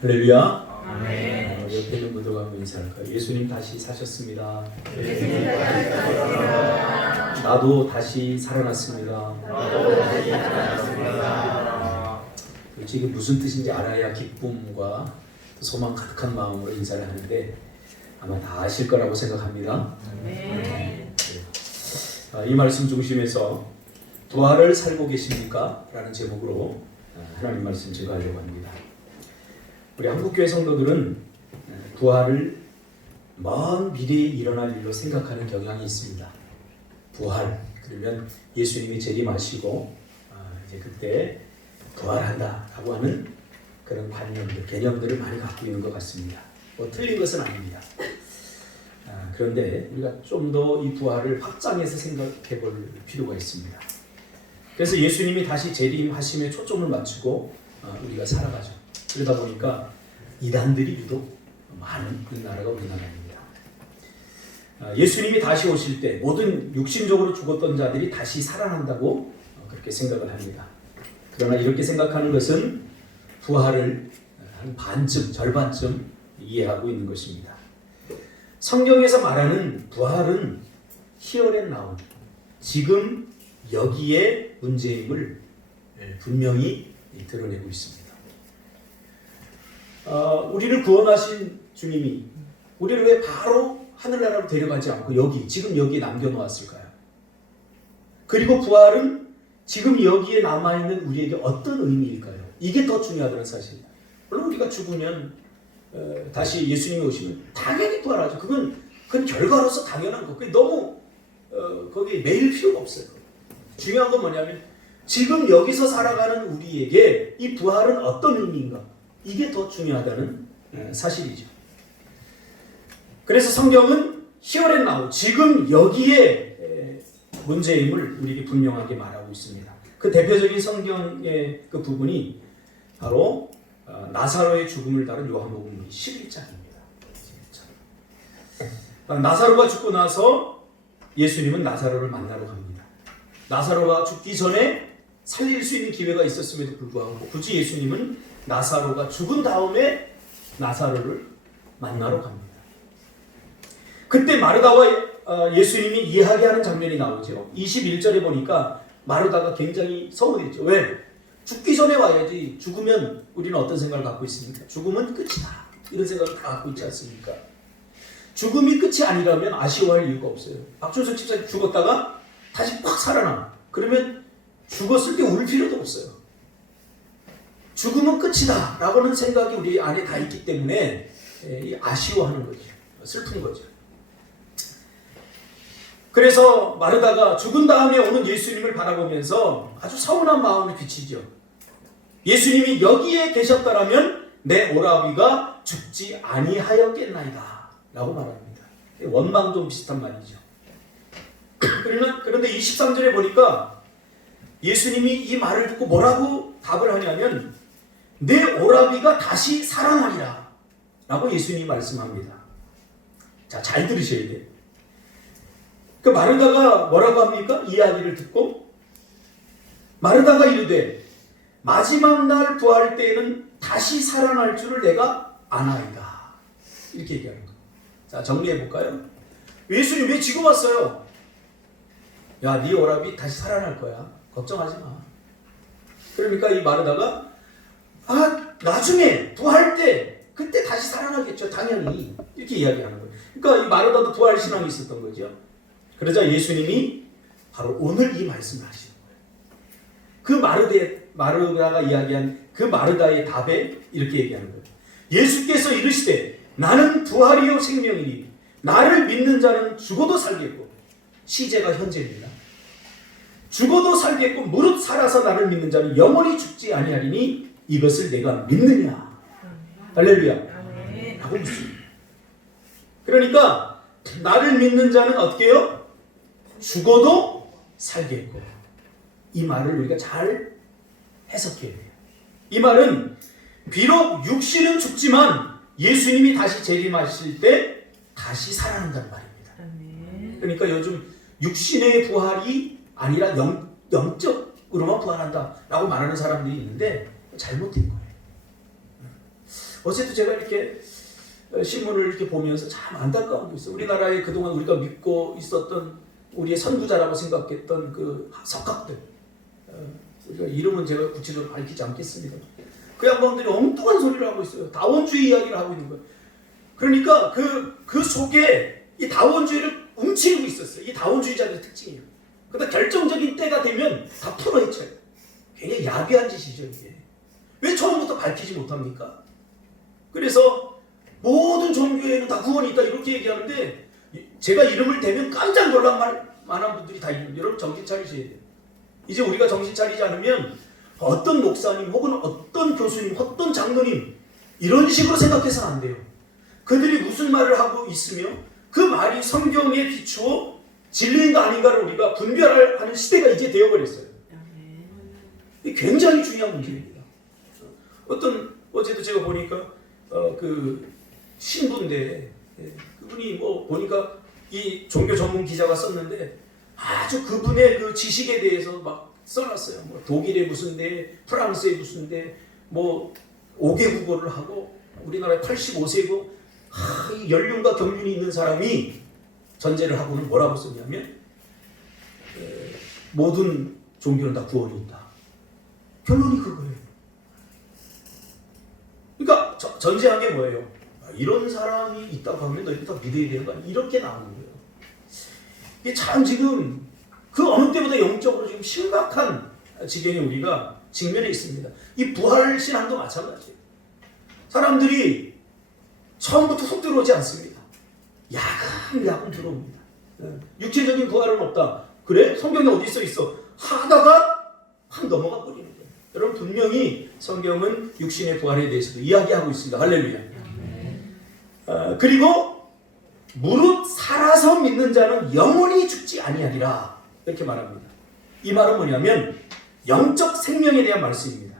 할렐루야. 아멘. 옆에 있는 분들과 한번 인사할까요? 예수님 다시 사셨습니다. 예수님 다시 사셨습니다. 나도 다시 살아났습니다. 나도 다시 살아났습니다. 지금 무슨 뜻인지 알아야 기쁨과 소망 가득한 마음으로 인사를 하는데 아마 다 아실 거라고 생각합니다. 아멘. 이 말씀 중심에서 부활을 살고 계십니까? 라는 제목으로 하나님 말씀 증거하려고 합니다. 우리 한국교회 성도들은 부활을 먼 미래에 일어날 일로 생각하는 경향이 있습니다. 부활, 그러면 예수님이 재림하시고 이제 그때 부활한다라고 하는 그런 관념들, 개념들을 많이 갖고 있는 것 같습니다. 뭐 틀린 것은 아닙니다. 그런데 우리가 좀 더 이 부활을 확장해서 생각해 볼 필요가 있습니다. 그래서 예수님이 다시 재림하심에 초점을 맞추고 우리가 살아가죠. 그러다 보니까 이단들이 유독 많은 그런 나라가 우리나라입니다. 예수님이 다시 오실 때 모든 육신적으로 죽었던 자들이 다시 살아난다고 그렇게 생각을 합니다. 그러나 이렇게 생각하는 것은 부활을 한 반쯤, 절반쯤 이해하고 있는 것입니다. 성경에서 말하는 부활은 here and now, 지금 여기에 문제임을 분명히 드러내고 있습니다. 우리를 구원하신 주님이 우리를 왜 바로 하늘나라로 데려가지 않고 지금 여기에 남겨놓았을까요? 그리고 부활은 지금 여기에 남아있는 우리에게 어떤 의미일까요? 이게 더 중요하다는 사실입니다. 물론 우리가 죽으면 다시 예수님이 오시면 당연히 부활하죠. 그건 결과로서 당연한 거. 그게 너무 거기에 매일 필요가 없어요. 중요한 건 뭐냐면 지금 여기서 살아가는 우리에게 이 부활은 어떤 의미인가? 이게 더 중요하다는 사실이죠. 그래서 성경은 here and now, 지금 여기에 문제임을 우리에게 분명하게 말하고 있습니다. 그 대표적인 성경의 그 부분이 바로 나사로의 죽음을 다룬 요한복음 11장입니다. 나사로가 죽고 나서 예수님은 나사로를 만나러 갑니다. 나사로가 죽기 전에 살릴 수 있는 기회가 있었음에도 불구하고 굳이 예수님은 나사로가 죽은 다음에 나사로를 만나러 갑니다. 그때 마르다와 예수님이 이야기하는 장면이 나오죠. 21절에 보니까 마르다가 굉장히 서운했죠. 왜? 죽기 전에 와야지. 죽으면 우리는 어떤 생각을 갖고 있습니까? 죽음은 끝이다. 이런 생각을 다 갖고 있지 않습니까? 죽음이 끝이 아니라면 아쉬워할 이유가 없어요. 박준석 집사님 죽었다가 다시 확 살아나. 그러면 죽었을 때 울 필요도 없어요. 죽음은 끝이다 라고는 생각이 우리 안에 다 있기 때문에 아쉬워하는 거죠. 슬픈 거죠. 그래서 마르다가 죽은 다음에 오는 예수님을 바라보면서 아주 서운한 마음을 비치죠. 예수님이 여기에 계셨더라면 내 오라비가 죽지 아니하였겠나이다 라고 말합니다. 원망 좀 비슷한 말이죠. 그런데 23절에 보니까 예수님이 이 말을 듣고 뭐라고 답을 하냐면 내 오라비가 다시 살아나리라 라고 예수님이 말씀합니다. 자, 잘 들으셔야 돼요. 그 마르다가 뭐라고 합니까? 이야기를 듣고 마르다가 이르되 마지막 날 부활 때에는 다시 살아날 줄을 내가 아나이다. 이렇게 얘기하는 거예요. 자, 정리해 볼까요? 예수님 왜 지금 왔어요? 야, 네 오라비 다시 살아날 거야. 걱정하지 마. 그러니까 이 마르다가 나중에 부활 때 그때 다시 살아나겠죠. 당연히. 이렇게 이야기하는 거예요. 그러니까 이 마르다도 부활 신앙이 있었던 거죠. 그러자 예수님이 바로 오늘 이 말씀을 하시는 거예요. 그 마르다가 이야기한 그 마르다의 답에 이렇게 얘기하는 거예요. 예수께서 이르시되 나는 부활이요 생명이니 나를 믿는 자는 죽어도 살겠고, 시제가 현재입니다. 죽어도 살겠고 무릇 살아서 나를 믿는 자는 영원히 죽지 아니하리니 이것을 내가 믿느냐. 할렐루야. 라고 묻습니다. 그러니까 나를 믿는 자는 어떻게 해요? 죽어도 살겠고. 이 말을 우리가 잘 해석해야 돼요. 이 말은 비록 육신은 죽지만 예수님이 다시 재림하실 때 다시 살아난다는 말입니다. 그러니까 요즘 육신의 부활이 아니라 영적으로만 부활한다 라고 말하는 사람들이 있는데 잘못된 거예요. 어제도 제가 이렇게 신문을 이렇게 보면서 참 안타까운 게 있어요. 우리나라에 그동안 우리가 믿고 있었던 우리의 선구자라고 생각했던 그 석학들, 우리가 이름은 제가 구체적으로 밝히지 않겠습니다. 그 양반들이 엉뚱한 소리를 하고 있어요. 다원주의 이야기를 하고 있는 거예요. 그러니까 그 속에 이 다원주의를 움츠리고 있었어요. 이 다원주의자들의 특징이에요. 그러다 결정적인 때가 되면 다 풀어헤쳐요. 굉장히 야비한 짓이죠, 이게. 왜 처음부터 밝히지 못합니까? 그래서 모든 종교에는 다 구원이 있다 이렇게 얘기하는데, 제가 이름을 대면 깜짝 놀랄 만한 분들이 다 있는데, 여러분 정신 차리셔야 돼요. 이제 우리가 정신 차리지 않으면 어떤 목사님 혹은 어떤 교수님, 어떤 장로님 이런 식으로 생각해서는 안 돼요. 그들이 무슨 말을 하고 있으며 그 말이 성경에 비추어 진리인가 아닌가를 우리가 분별하는 시대가 이제 되어버렸어요. 이게 굉장히 중요한 문제입니다. 어제도 제가 보니까 그 신부인데, 그분이 뭐 보니까 이 종교 전문 기자가 썼는데 아주 그분의 그 지식에 대해서 막 써놨어요. 뭐 독일의 무슨 데, 프랑스의 무슨 데, 뭐 5개 국어를 하고 우리나라에 85세고 이 연륜과 경륜이 있는 사람이 전제를 하고는 뭐라고 썼냐면 모든 종교는 다 구원이 있다. 결론이 그거예요. 그러니까 전제한 게 뭐예요? 이런 사람이 있다고 하면 너희들 다 믿어야 되는 거 아니야? 이렇게 나오는 거예요. 이게 참 지금 그 어느 때보다 영적으로 지금 심각한 지경에 우리가 직면해 있습니다. 이 부활 신앙도 마찬가지예요. 사람들이 처음부터 훅 들어오지 않습니다. 야금 들어옵니다. 육체적인 부활은 없다. 그래? 성경에 어디 있어? 하다가 확 넘어가 버리는 거예요. 여러분 분명히 성경은 육신의 부활에 대해서도 이야기하고 있습니다. 할렐루야. 그리고 무릇 살아서 믿는 자는 영원히 죽지 아니하리라 이렇게 말합니다. 이 말은 뭐냐면 영적 생명에 대한 말씀입니다.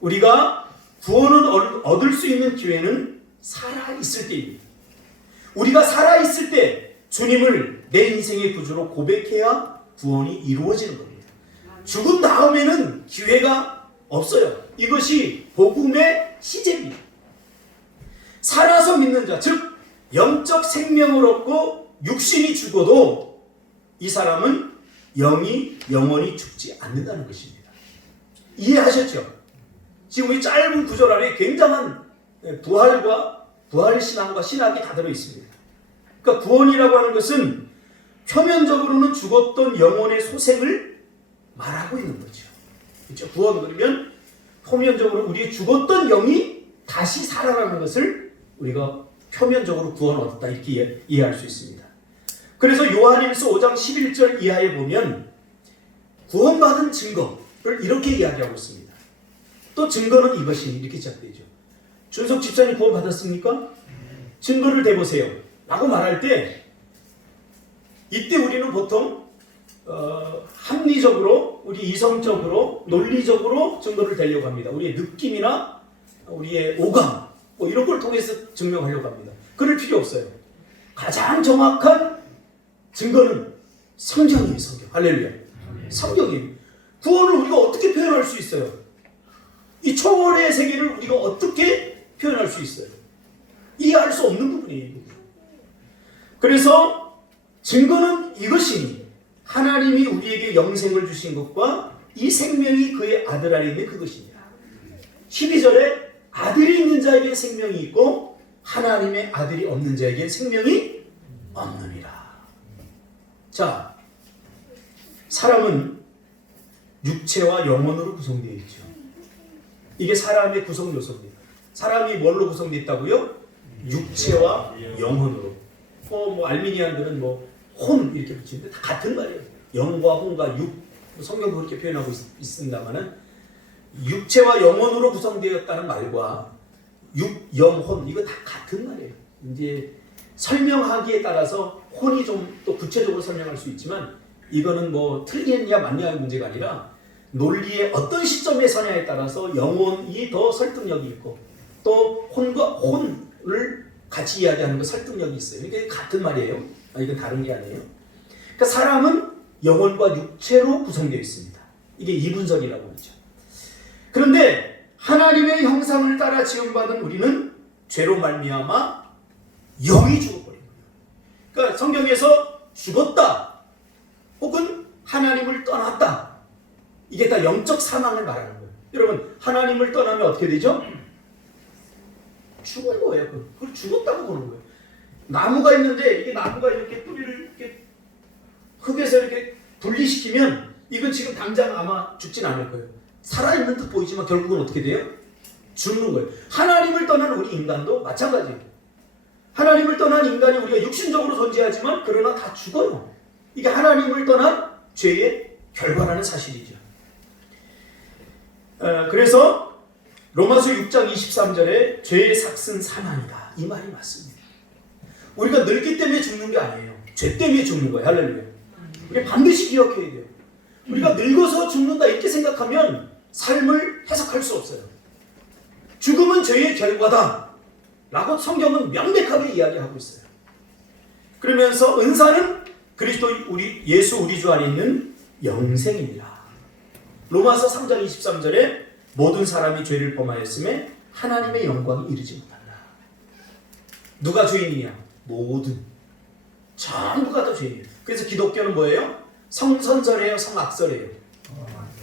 우리가 구원을 얻을 수 있는 기회는 살아있을 때입니다. 우리가 살아있을 때 주님을 내 인생의 구주로 고백해야 구원이 이루어지는 겁니다. 죽은 다음에는 기회가 없어요. 이것이 복음의 시제입니다. 살아서 믿는 자, 즉 영적 생명을 얻고 육신이 죽어도 이 사람은 영이 영원히 죽지 않는다는 것입니다. 이해하셨죠? 지금 이 짧은 구절 안에 굉장한 부활과 부활신앙과 신학이 다 들어있습니다. 그러니까 구원이라고 하는 것은 표면적으로는 죽었던 영혼의 소생을 말하고 있는 거죠. 그렇죠? 구원 그러면 표면적으로 우리의 죽었던 영이 다시 살아나는 것을 우리가 표면적으로 구원 얻었다 이렇게 이해할 수 있습니다. 그래서 요한일서 5장 11절 이하에 보면 구원받은 증거를 이렇게 이야기하고 있습니다. 또 증거는 이것이 이렇게 시작되죠. 준석 집사님 구원 받았습니까? 증거를 대보세요 라고 말할 때 이때 우리는 보통 합리적으로 우리 이성적으로 논리적으로 증거를 대려고 합니다. 우리의 느낌이나 우리의 오감 뭐 이런 걸 통해서 증명하려고 합니다. 그럴 필요 없어요. 가장 정확한 증거는 성경이에요. 성경. 할렐루야. 성경이에요. 구원을 우리가 어떻게 표현할 수 있어요? 이 초월의 세계를 우리가 어떻게 표현할 수 있어요? 이해할 수 없는 부분이에요. 그래서 증거는 이것이니 하나님이 우리에게 영생을 주신 것과 이 생명이 그의 아들 안에 있는 그것이니라. 12절에 아들이 있는 자에게 생명이 있고 하나님의 아들이 없는 자에게 생명이 없느니라. 자, 사람은 육체와 영혼으로 구성되어 있죠. 이게 사람의 구성 요소입니다. 사람이 뭘로 구성되어 있다고요? 육체와 영혼으로. 뭐 알미니안들은 뭐 혼 이렇게 붙이는데 다 같은 말이에요. 영과 혼과 육. 성경도 그렇게 표현하고 있습니다만은 육체와 영혼으로 구성되었다는 말과 육, 영, 혼 이거 다 같은 말이에요. 이제 설명하기에 따라서 혼이 좀 또 구체적으로 설명할 수 있지만 이거는 뭐 틀리냐 맞냐의 문제가 아니라 논리의 어떤 시점에 서냐에 따라서 영혼이 더 설득력이 있고 또 혼과 혼을 같이 이야기하는 거 설득력이 있어요. 이게 같은 말이에요. 이건 다른 게 아니에요. 그러니까 사람은 영혼과 육체로 구성되어 있습니다. 이게 이분석이라고 하죠. 그런데 하나님의 형상을 따라 지음받은 우리는 죄로 말미암아 영이 죽어버린 거예요. 그러니까 성경에서 죽었다 혹은 하나님을 떠났다, 이게 다 영적 사망을 말하는 거예요. 여러분, 하나님을 떠나면 어떻게 되죠? 죽은 거예요. 그걸 죽었다고 보는 거예요. 나무가 있는데 이게 나무가 이렇게 뿌리를 이렇게 흙에서 이렇게 분리시키면 이건 지금 당장 아마 죽진 않을 거예요. 살아있는 듯 보이지만 결국은 어떻게 돼요? 죽는 거예요. 하나님을 떠난 우리 인간도 마찬가지예요. 하나님을 떠난 인간이 우리가 육신적으로 존재하지만 그러나 다 죽어요. 이게 하나님을 떠난 죄의 결과라는 사실이죠. 그래서 로마서 6장 23절에 죄의 삭은 사망이다, 이 말이 맞습니다. 우리가 늙기 때문에 죽는 게 아니에요. 죄 때문에 죽는 거예요. 할렐루야. 우리 반드시 기억해야 돼요. 우리가 늙어서 죽는다 이렇게 생각하면 삶을 해석할 수 없어요. 죽음은 죄의 결과다 라고 성경은 명백하게 이야기하고 있어요. 그러면서 은사는 그리스도 예수 우리 주 안에 있는 영생입니다. 로마서 3장 23절에 모든 사람이 죄를 범하였음에 하나님의 영광이 이르지 못한다. 누가 죄인이냐? 모든, 전부가 다 죄인이에요. 그래서 기독교는 뭐예요? 성선설이에요, 성악설이에요?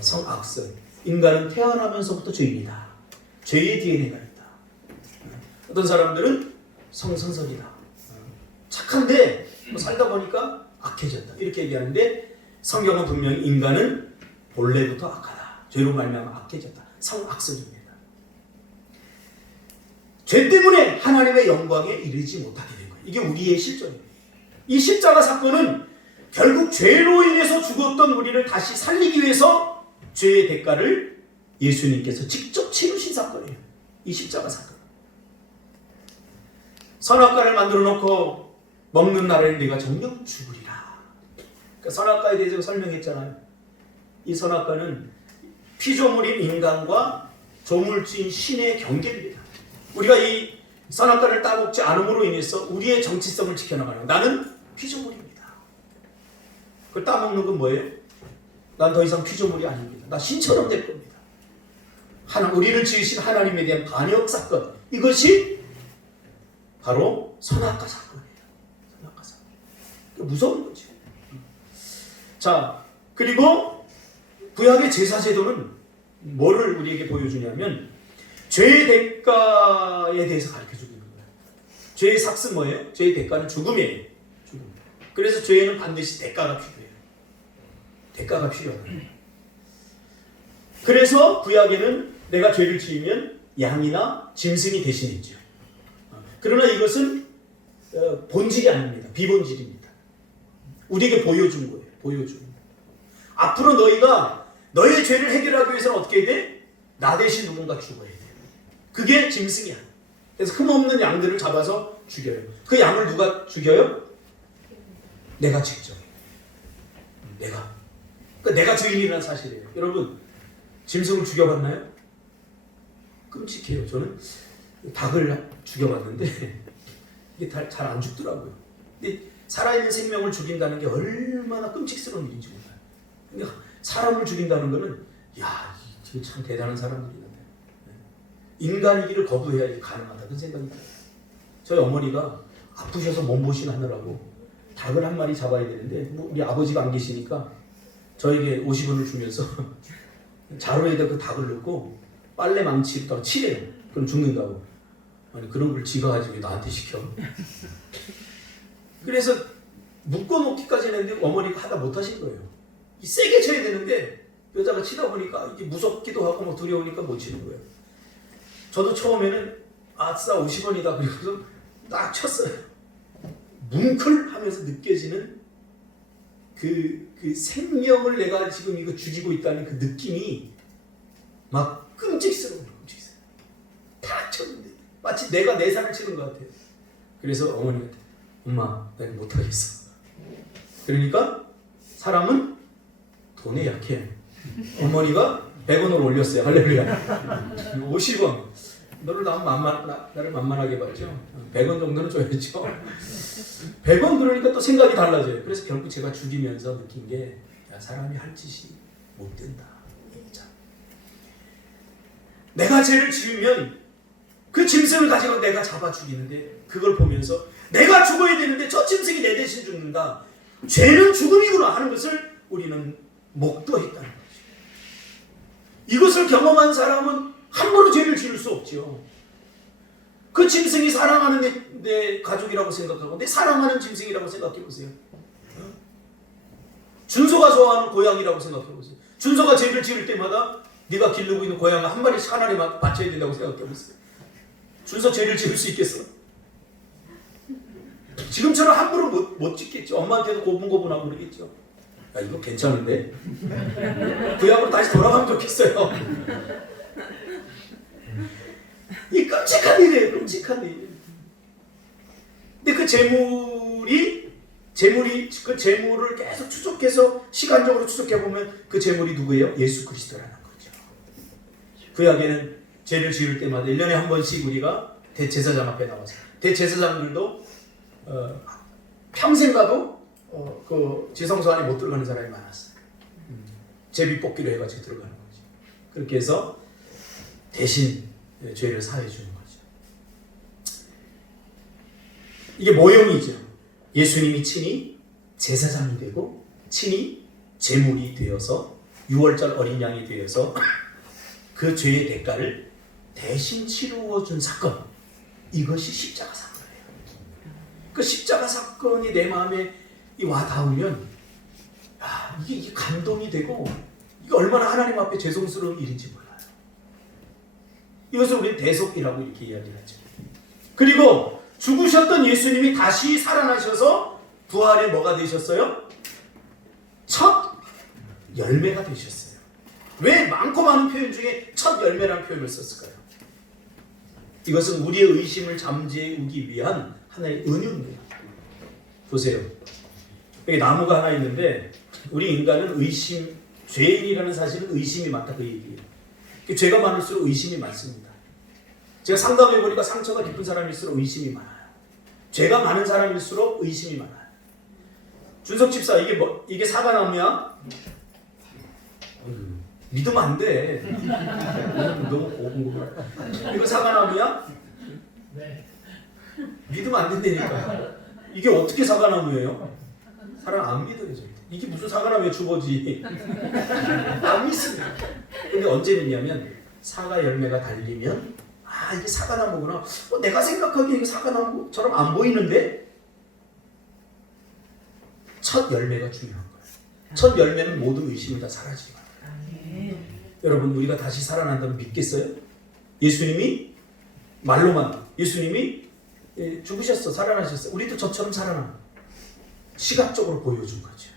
성악설. 인간은 태어나면서부터 죄인이다. 죄의 DNA가 있다. 어떤 사람들은 성선설이다. 착한데 뭐 살다 보니까 악해졌다, 이렇게 얘기하는데 성경은 분명히 인간은 본래부터 악하다. 죄로 말미암아 악해졌다. 성악설입니다. 죄 때문에 하나님의 영광에 이르지 못하게 된 거예요. 이게 우리의 실존입니다. 이 십자가 사건은 결국 죄로 인해서 죽었던 우리를 다시 살리기 위해서 죄의 대가를 예수님께서 직접 치르신 사건이에요. 이 십자가 사건. 선악과를 만들어 놓고 먹는 날에는 네가 정녕 죽으리라. 그러니까 선악과에 대해서 설명했잖아요. 이 선악과는 피조물인 인간과 조물주인 신의 경계입니다. 우리가 이 선악과를 따먹지 않음으로 인해서 우리의 정체성을 지켜나가는, 나는 피조물입니다. 그걸 따먹는 건 뭐예요? 난 더 이상 피조물이 아닙니다. 나 신처럼 될 겁니다. 우리를 지으신 하나님에 대한 반역 사건, 이것이 바로 선악과 사건이에요. 선악과 사건. 무서운 거죠. 자, 그리고 구약의 제사제도는 뭐를 우리에게 보여주냐면 죄의 대가에 대해서 가르쳐주고 있는 거예요. 죄의 삭은 뭐예요? 죄의 대가는 죽음이에요. 죽음. 그래서 죄에는 반드시 대가가 필요해요. 대가가 필요해요. 그래서 구약에는 내가 죄를 지으면 양이나 짐승이 대신했죠. 그러나 이것은 본질이 아닙니다. 비본질입니다. 우리에게 보여준 거예요. 보여준 거예요. 앞으로 너희가 너의 죄를 해결하기 위해서는 어떻게 해야 돼? 나 대신 누군가 죽어야 돼. 그게 짐승이야. 그래서 흠없는 양들을 잡아서 죽여요. 그 양을 누가 죽여요? 내가 직접. 내가. 그러니까 내가 죄인이라는 사실이에요. 여러분, 짐승을 죽여봤나요? 끔찍해요. 저는 닭을 죽여봤는데 이게 잘 안 죽더라고요. 근데 살아있는 생명을 죽인다는 게 얼마나 끔찍스러운 일인지 몰라요. 그러니까 사람을 죽인다는 거는, 야, 이게 참 대단한 사람들이네. 인간이기를 거부해야 가능하다는 생각이 들어요. 저희 어머니가 아프셔서 몸보신 하느라고 닭을 한 마리 잡아야 되는데 우리 아버지가 안 계시니까 저에게 50원을 주면서 자루에다 그 닭을 넣고 빨래 망치로 칠해요. 그럼 죽는다고. 아니, 그런 걸 지가 가지고 나한테 시켜. 그래서 묶어놓기까지 했는데 어머니가 하다 못하신 거예요. 세게 쳐야 되는데 여자가 치다 보니까 이게 무섭기도 하고 뭐 두려우니까 못 치는 거예요. 저도 처음에는 아싸 50원이다 그리고서 딱 쳤어요. 뭉클하면서 느껴지는 그 생명을 내가 지금 이거 죽이고 있다는 그 느낌이 막 끔찍스러워요. 끔찍스러워. 다 쳤는데 마치 내가 내 살을 치는 것 같아요. 그래서 어머니한테, 엄마, 나 이거 못하겠어. 그러니까 사람은 돈에 약해. 어머니가 100원으로 올렸어요. 할렐루야. 50원. 나를 만만하게 봤죠. 100원 정도는 줘야죠. 100원 그러니까 또 생각이 달라져요. 그래서 결국 제가 죽이면서 느낀 게, 야, 사람이 할 짓이 못 된다. 내가 죄를 지으면 그 짐승을 가지고 내가 잡아 죽이는데 그걸 보면서 내가 죽어야 되는데 저 짐승이 내 대신 죽는다. 죄는 죽음이구나 하는 것을 우리는 목도했다는 거죠. 이것을 경험한 사람은 함부로 죄를 지을 수 없죠. 그 짐승이 사랑하는 내 가족이라고 생각하고 내 사랑하는 짐승이라고 생각해 보세요. 준서가 좋아하는 고양이라고 생각해 보세요. 준서가 죄를 지을 때마다 네가 기르고 있는 고양이 한 마리씩 하나님 바쳐야 된다고 생각해 보세요. 준서 죄를 지을 수 있겠어? 지금처럼 함부로 못 짓겠죠. 엄마한테도 고분고분하고 그러겠죠. 야, 이거 괜찮은데? 그 양으로 다시 돌아가면 좋겠어요. 이 끔찍한 일이에요. 끔찍한 일. 근데 그 재물을 계속 추적해서 시간적으로 추적해보면 그 재물이 누구예요? 예수 그리스도라는 거죠. 구약에는 죄를 지을 때마다 1년에 한 번씩 우리가 대제사장 앞에 나와서 대제사장들도 평생 가도 그 지성소 안에 못 들어가는 사람이 많았어요. 제비 뽑기로 해가지고 들어가는 거죠. 그렇게 해서 대신 죄를 사해 주는 거죠. 이게 모형이죠. 예수님이 친히 제사장이 되고 친히 제물이 되어서 6월절 어린 양이 되어서 그 죄의 대가를 대신 치루어 준 사건, 이것이 십자가 사건이에요. 그 십자가 사건이 내 마음에 와 닿으면 이게 감동이 되고 이게 얼마나 하나님 앞에 죄송스러운 일인지 몰라요. 이것을 우리는 대속이라고 이렇게 이야기를 하죠. 그리고 죽으셨던 예수님이 다시 살아나셔서 부활의 뭐가 되셨어요? 첫 열매가 되셨어요. 왜 많고 많은 표현 중에 첫 열매라는 표현을 썼을까요? 이것은 우리의 의심을 잠재우기 위한 하나의 은유입니다. 보세요. 여기 나무가 하나 있는데 우리 인간은 죄인이라는 사실은 의심이 많다 그 얘기예요. 죄가 많을수록 의심이 많습니다. 제가 상담해보니까 상처가 깊은 사람일수록 의심이 많아요. 죄가 많은 사람일수록 의심이 많아요. 준석 집사, 이게 사과나무야? 믿으면 안 돼. 너무 고분고분해. 이거 사과나무야? 네. 믿으면 안 된다니까. 이게 어떻게 사과나무예요? 사람 안 믿어요. 이게 무슨 사과나무의 주거지. 안 믿습니다. 근데 언제 믿냐면 사과 열매가 달리면 이게 사과나무구나. 내가 생각하기에 이게 사과나무처럼 안 보이는데 첫 열매가 중요한 거예요. 첫 열매는 모든 의심을 다 사라지게 만들어요. 여러분, 우리가 다시 살아난다고 믿겠어요? 예수님이 말로만 예수님이 죽으셨어, 살아나셨어. 우리도 저처럼 살아나. 시각적으로 보여준 거죠.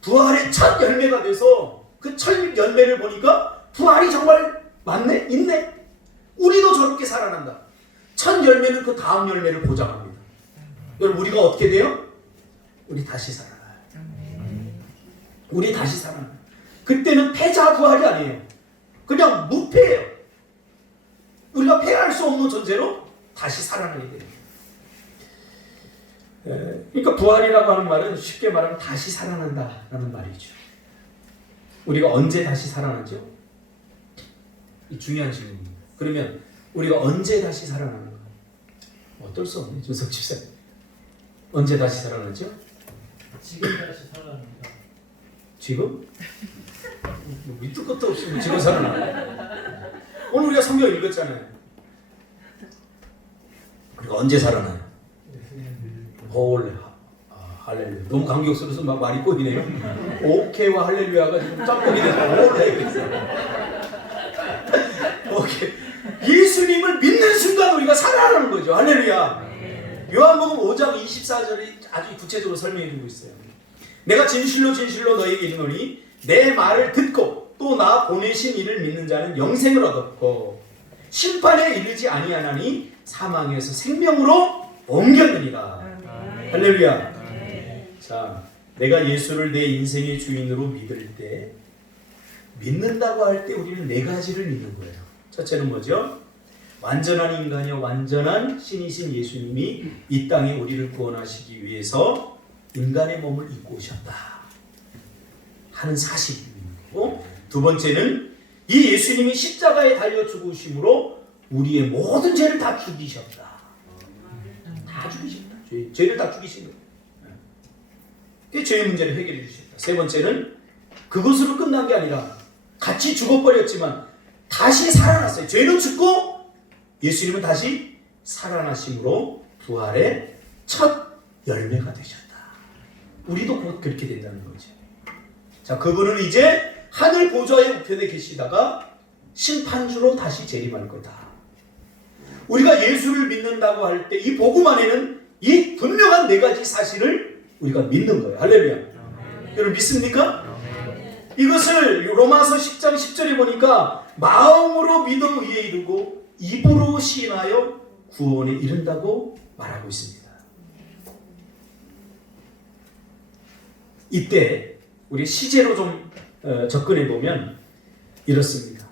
부활의 첫 열매가 돼서 그 첫 열매를 보니까 부활이 정말 맞네? 있네? 우리도 저렇게 살아난다. 첫 열매는 그 다음 열매를 보장합니다. 여러분, 우리가 어떻게 돼요? 우리 다시 살아나요. 우리 다시 살아나요. 그때는 패자 부활이 아니에요. 그냥 무패예요. 우리가 패할 수 없는 존재로 다시 살아나게 됩니다. 그러니까 부활이라고 하는 말은 쉽게 말하면 다시 살아난다라는 말이죠. 우리가 언제 다시 살아나죠? 이 중요한 질문입니다. 그러면 우리가 언제 다시 살아나는가? 어떨 수 없네, 준석 집사님. 언제 다시 살아나죠? 지금 다시 살아납니다. 지금? 밑도 끝도 없이 지금 살아나. 오늘 우리가 성경 읽었잖아요. 우리가 언제 살아나요? 홀레, 할렐루야. 너무 감격스러워서 막 말이 꼬이네요. 오케이와 할렐루야가 지금 짬뽕이 돼서 홀레 그랬어요. 오케이. 예수님을 믿는 순간 우리가 살아나는 거죠. 할렐루야. 요한복음 5장 24절이 아주 구체적으로 설명해 주고 있어요. 내가 진실로 진실로 너희에게 이르노니 내 말을 듣고 또 나 보내신 이를 믿는 자는 영생을 얻었고 심판에 이르지 아니하나니 사망에서 생명으로 옮겼느니라. 할렐루야. 자, 내가 예수를 내 인생의 주인으로 믿을 때, 믿는다고 할 때 우리는 네 가지를 믿는 거예요. 첫째는 뭐죠? 완전한 인간이요 완전한 신이신 예수님이 이 땅에 우리를 구원하시기 위해서 인간의 몸을 입고 오셨다 하는 사실이 있는 거고, 두 번째는 이 예수님이 십자가에 달려 죽으심으로 우리의 모든 죄를 다 죽이셨다. 다 죽이셨다. 죄를 다 죽이신 거예요. 그게 죄의 문제를 해결해 주셨다. 세 번째는 그것으로 끝난 게 아니라 같이 죽어버렸지만 다시 살아났어요. 죄는 죽고 예수님은 다시 살아나심으로 부활의 첫 열매가 되셨다. 우리도 곧 그렇게 된다는 거죠. 자, 그분은 이제 하늘 보좌에 우편에 계시다가 심판주로 다시 재림할 거다. 우리가 예수를 믿는다고 할 때 이 복음 안에는 이 분명한 네 가지 사실을 우리가 믿는 거예요. 할렐루야. 여러분 믿습니까? 이것을 로마서 10장 10절에 보니까 마음으로 믿어 의에 이르고 입으로 시인하여 구원에 이른다고 말하고 있습니다. 이때 우리 시제로 좀 접근해 보면 이렇습니다.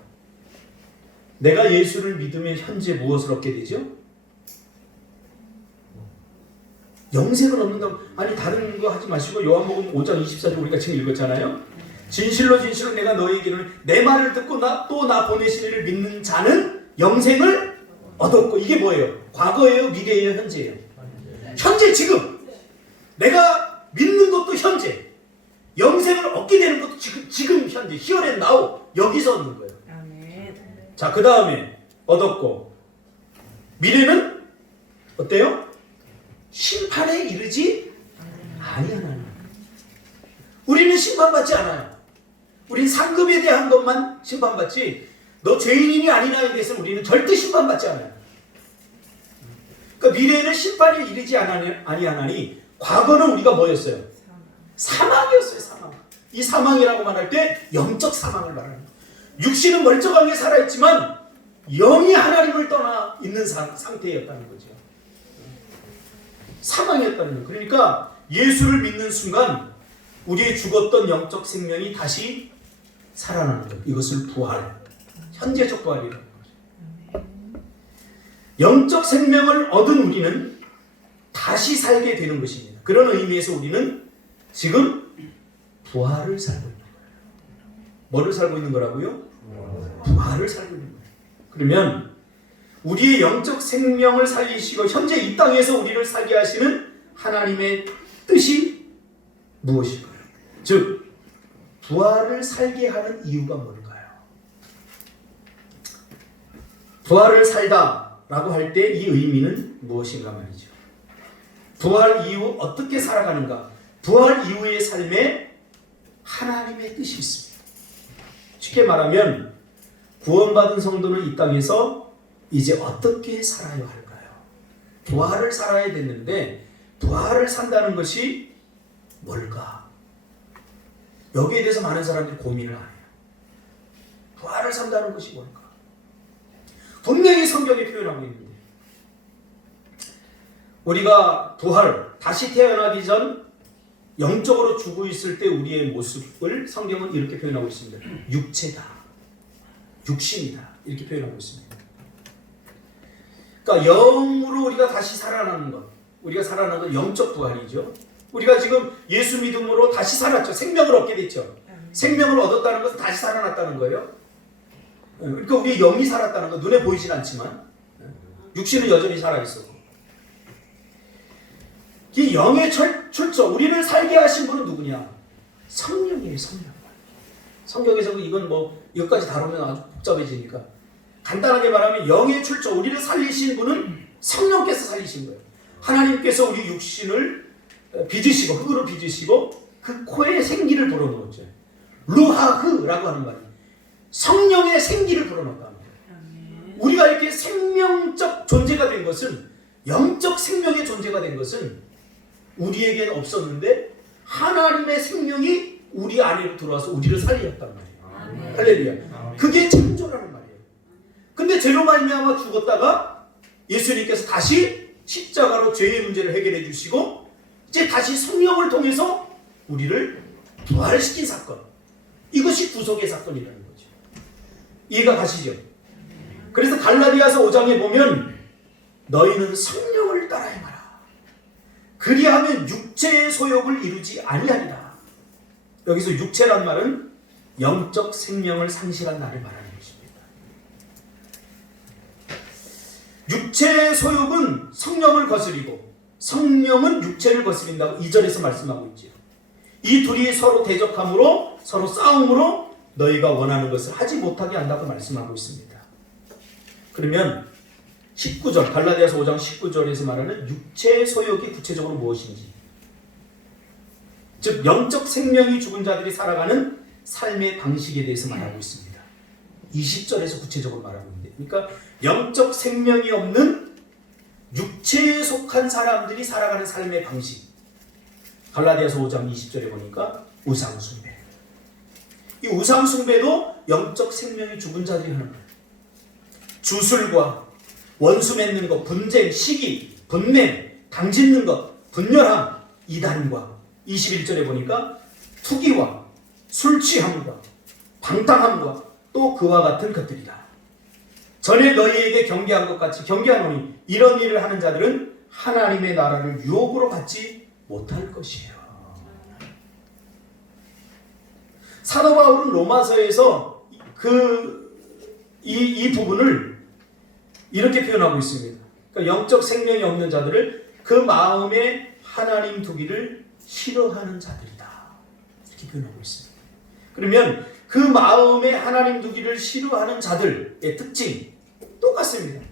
내가 예수를 믿으면 현재 무엇을 얻게 되죠? 영생을 얻는다고. 아니 다른 거 하지 마시고 요한복음 5장 24절 우리가 지금 읽었잖아요. 진실로 진실로 내가 너희에게 이르노니 내 말을 듣고 또 나 보내신 이를 믿는 자는 영생을 얻었고. 이게 뭐예요? 과거예요? 미래예요? 현재예요? 현재 지금. 내가 믿는 것도 현재. 영생을 얻게 되는 것도 지금 현재. Here and now. 여기서 얻는 거예요. 자, 그 다음에 얻었고 미래는 어때요? 심판에 이르지 아니하나니. 우리는 심판받지 않아요. 우린 상급에 대한 것만 심판받지 너 죄인이니 아니냐에 대해서는 우리는 절대 심판받지 않아요. 그러니까 미래에는 심판에 이르지 아니하나니 과거는 우리가 뭐였어요? 사망이었어요. 사망. 이 사망이라고 말할 때 영적 사망을 말하는 거예요. 육신은 멀쩡하게 살아있지만 영이 하나님을 떠나 있는 상태였다는 거죠. 사망이었다는 거예요. 그러니까 예수를 믿는 순간 우리의 죽었던 영적 생명이 다시 살아나는 것. 이것을 부활, 현재적 부활이라는 거죠. 영적 생명을 얻은 우리는 다시 살게 되는 것입니다. 그런 의미에서 우리는 지금 부활을 살고 있는 거예요. 뭐를 살고 있는 거라고요? 부활을 살고 있는 거예요. 그러면 우리의 영적 생명을 살리시고 현재 이 땅에서 우리를 살게 하시는 하나님의 뜻이 무엇일까요? 즉 부활을 살게 하는 이유가 뭘까요? 부활을 살다라고 할 때 이 의미는 무엇인가 말이죠. 부활 이후 어떻게 살아가는가? 부활 이후의 삶에 하나님의 뜻이 있습니다. 쉽게 말하면 구원받은 성도는 이 땅에서 이제 어떻게 살아야 할까요? 부활을 살아야 됐는데 부활을 산다는 것이 뭘까? 여기에 대해서 많은 사람들이 고민을 안 해요. 부활을 산다는 것이 뭘까? 분명히 성경이 표현하고 있는데 우리가 부활, 다시 태어나기 전 영적으로 죽어 있을 때 우리의 모습을 성경은 이렇게 표현하고 있습니다. 육체다. 육신이다. 이렇게 표현하고 있습니다. 그러니까 영으로 우리가 다시 살아나는 것. 우리가 살아나는 건 영적 부활이죠. 우리가 지금 예수 믿음으로 다시 살았죠. 생명을 얻게 됐죠. 생명을 얻었다는 것은 다시 살아났다는 거예요. 그러니까 우리의 영이 살았다는 건 눈에 보이진 않지만 육신은 여전히 살아있었고 이 영의 출처, 우리를 살게 하신 분은 누구냐? 성령이에요. 성령. 성경에서 이건 이것까지 다루면 아주 복잡해지니까 간단하게 말하면 영의 출처, 우리를 살리신 분은 성령께서 살리신 거예요. 하나님께서 우리 육신을 빚으시고 흙으로 빚으시고 그 코에 생기를 불어넣었죠. 루하흐라고 하는 말이에요. 성령의 생기를 불어넣었다는 거예요. 우리가 이렇게 생명적 존재가 된 것은, 영적 생명의 존재가 된 것은 우리에게는 없었는데 하나님의 생명이 우리 안으로 들어와서 우리를 살렸단 말이에요. 할렐루야. 그게 창조라는 말이에요. 근데 죄로 말미암아 죽었다가 예수님께서 다시 십자가로 죄의 문제를 해결해 주시고 이제 다시 성령을 통해서 우리를 부활시킨 사건. 이것이 구속의 사건이라는 거죠. 이해가 가시죠? 그래서 갈라디아서 5장에 보면 너희는 성령을 따라 행하라. 그리하면 육체의 소욕을 이루지 아니하리라. 여기서 육체란 말은 영적 생명을 상실한 나를 말하는 거예요. 육체의 소욕은 성령을 거스리고 성령은 육체를 거스린다고 2절에서 말씀하고 있죠. 이 둘이 서로 대적함으로 서로 싸움으로 너희가 원하는 것을 하지 못하게 한다고 말씀하고 있습니다. 그러면 19절 갈라디아서 5장 19절에서 말하는 육체의 소욕이 구체적으로 무엇인지, 즉 영적 생명이 죽은 자들이 살아가는 삶의 방식에 대해서 말하고 있습니다. 20절에서 구체적으로 말하고 있는데, 그러니까 영적 생명이 없는 육체에 속한 사람들이 살아가는 삶의 방식, 갈라디아서 5장 20절에 보니까 우상숭배. 이 우상숭배도 영적 생명이 죽은 자들이 하는 거예요. 주술과 원수 맺는 것, 분쟁, 시기, 분냄, 당짓는 것, 분열함, 이단과 21절에 보니까 투기와 술 취함과 방탕함과 또 그와 같은 것들이다. 전에 너희에게 경계한 것 같이 경계하노니 이런 일을 하는 자들은 하나님의 나라를 유혹으로 받지 못할 것이에요. 사도 바울은 로마서에서 이 부분을 이렇게 표현하고 있습니다. 그러니까 영적 생명이 없는 자들을 그 마음에 하나님 두기를 싫어하는 자들이다. 이렇게 표현하고 있습니다. 그러면 그 마음에 하나님 두기를 싫어하는 자들의 특징 똑같습니다.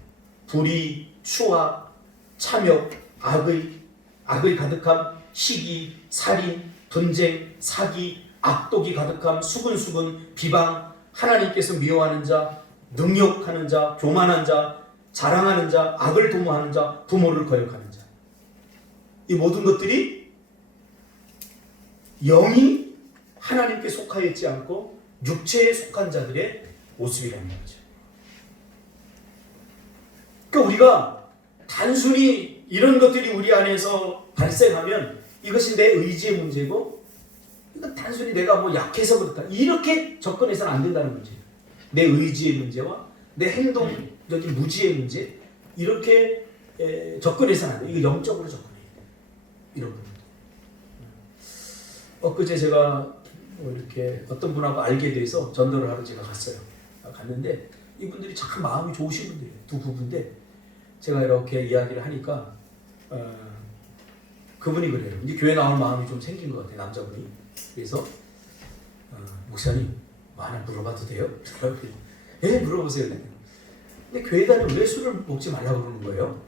불의, 추악, 참욕, 악의 가득함, 시기, 살인, 분쟁, 사기, 악독이 가득함, 수근수근, 비방, 하나님께서 미워하는 자, 능욕하는 자, 교만한 자, 자랑하는 자, 악을 도모하는 자, 부모를 거역하는 자. 이 모든 것들이 영이 하나님께 속하여 있지 않고 육체에 속한 자들의 모습이라는 거죠. 그러니까 우리가 단순히 이런 것들이 우리 안에서 발생하면 이것이 내 의지의 문제고, 이건 단순히 내가 뭐 약해서 그렇다 이렇게 접근해서는 안 된다는 문제예요. 내 의지의 문제와 내 행동적인 무지의 문제, 이렇게 접근해서는 안 돼요. 이거 영적으로 접근해야 돼요. 이런 부분. 엊그제 제가 뭐 이렇게 어떤 분하고 알게 돼서 전도를 하러 제가 갔는데 이분들이 참 마음이 좋으신 분들이에요. 두 부부인데 제가 이렇게 이야기를 하니까 그분이 그래요. 이제 교회 나올 마음이 좀 생긴 것 같아요. 남자분이. 그래서 목사님 뭐 하나 물어봐도 돼요? 예, 물어보세요. 근데 교회 다니면 왜 술을 먹지 말라고 그러는 거예요?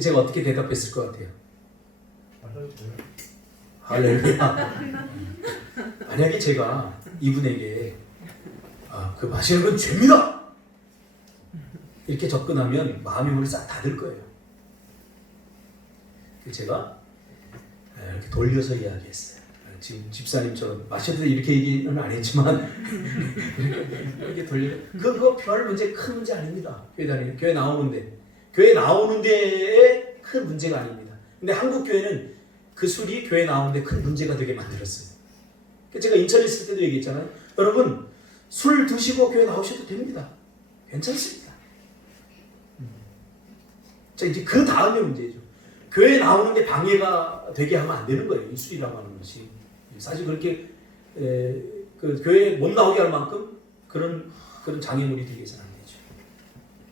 제가 어떻게 대답했을 것 같아요? 할렐루야. 만약에 제가 이분에게 그 마시는 건 죄입니다 이렇게 접근하면 마음이 문을 싹 닫을 거예요. 제가 이렇게 돌려서 이야기했어요. 지금 집사님처럼 마셔도 이렇게 얘기는 안 했지만 이렇게 돌려. 그거 별 문제, 큰 문제 아닙니다. 교회 나오는데, 교회 나오는 데에 큰 문제가 아닙니다. 근데 한국 교회는 그 술이 교회 나오는데 큰 문제가 되게 만들었어요. 제가 인천에 있을 때도 얘기했잖아요. 여러분 술 드시고 교회 나오셔도 됩니다. 괜찮습니다. 자, 이제 그 다음에 문제죠. 교회 나오는데 방해가 되게 하면 안 되는 거예요. 이 술이라고 하는 것이. 사실 그렇게 그 교회에 못 나오게 할 만큼 그런 장애물이 되게서는 안 되죠.